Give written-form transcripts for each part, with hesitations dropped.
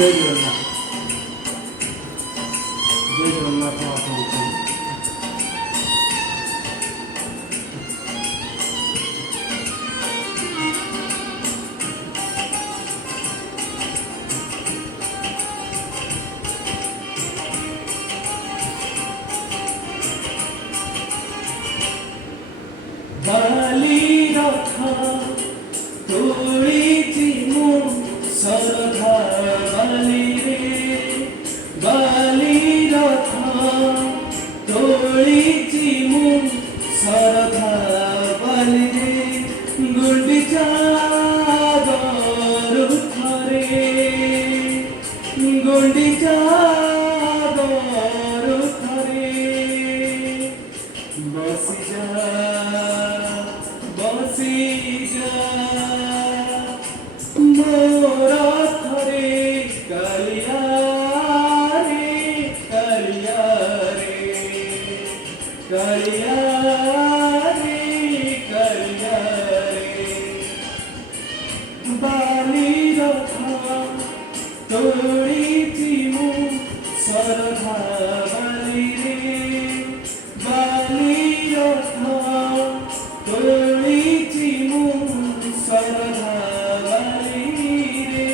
जय जगन्नाथ जय जगन्नाथ महाप्रभु। बाली रखा तोड़ी मु सरधा बाली रे बाली रखा तोड़ी मु सरधा बाली रे गुंडिचा दरु थरे गुंडिचा दरु थरे बसी जा मोरा थरे कालिया रे कालिया रे कालिया रे कालिया रे बाली रखा तोड़ी मु सरधा बाली रे बाली रखा तोड़ी मु सरधा बाली रे।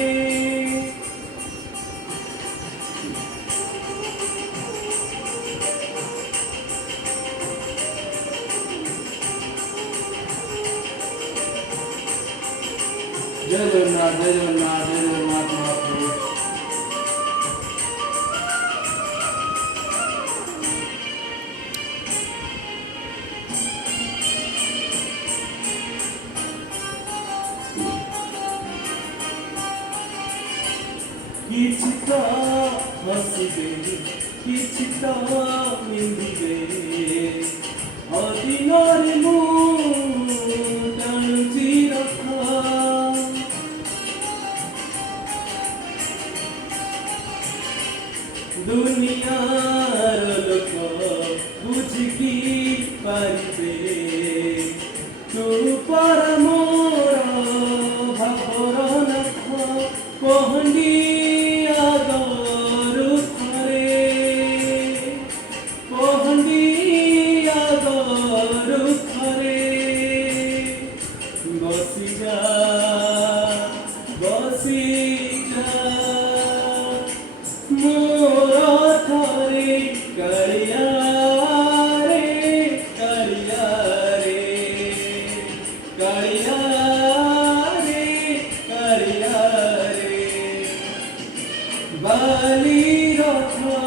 जय जगन्नाथ जय जगन्नाथ जय जगन्नाथ महाप्रभु। किछिता हसिबे किछिता निंदिबे अदिनरे मु टाणुची रखा दुनियार लोक बुझिकी पारिबे तू पर मोर भावर नख पहंडी मोरा थारे कालिया रे कालिया रे कालिया रे कालिया रे बाली रखा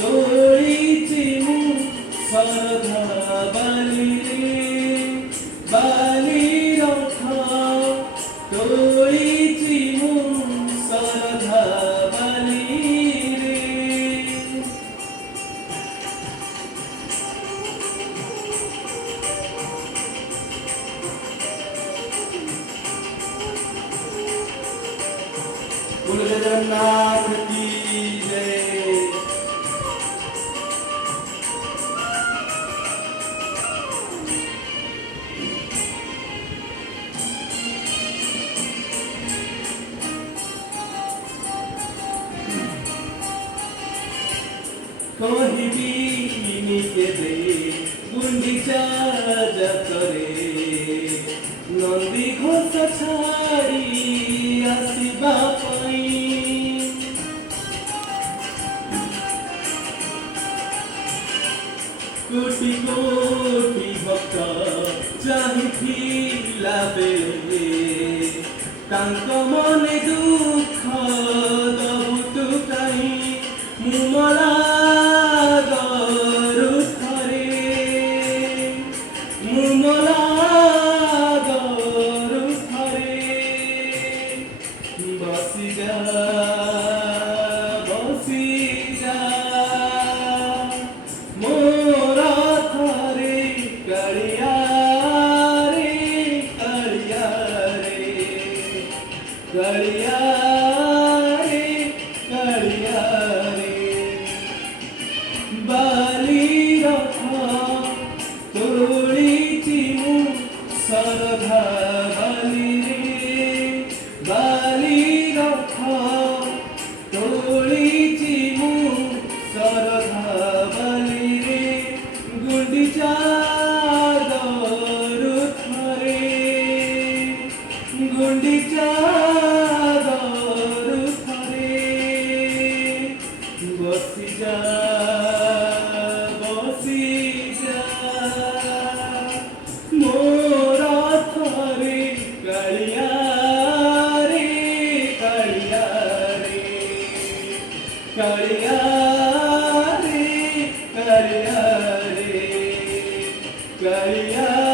तोड़ी मु सरधा बाली रे बाली रखा तोड़ी मु सरधा बाली रे। बोलो जगन्नाथ की जय। कहबी के दे गुंडिचा जतरे नंदी घोष छाड़ी आसवा कोटि कोटि भक्त चाहिला बेले तांक मने दुख दबुतु काई मुमला मोरा थारे कालिया रे कालिया रे कालिया रे कालिया रे बाली रखा तोड़ी मु सरधा बाली रे बाली रखा करिया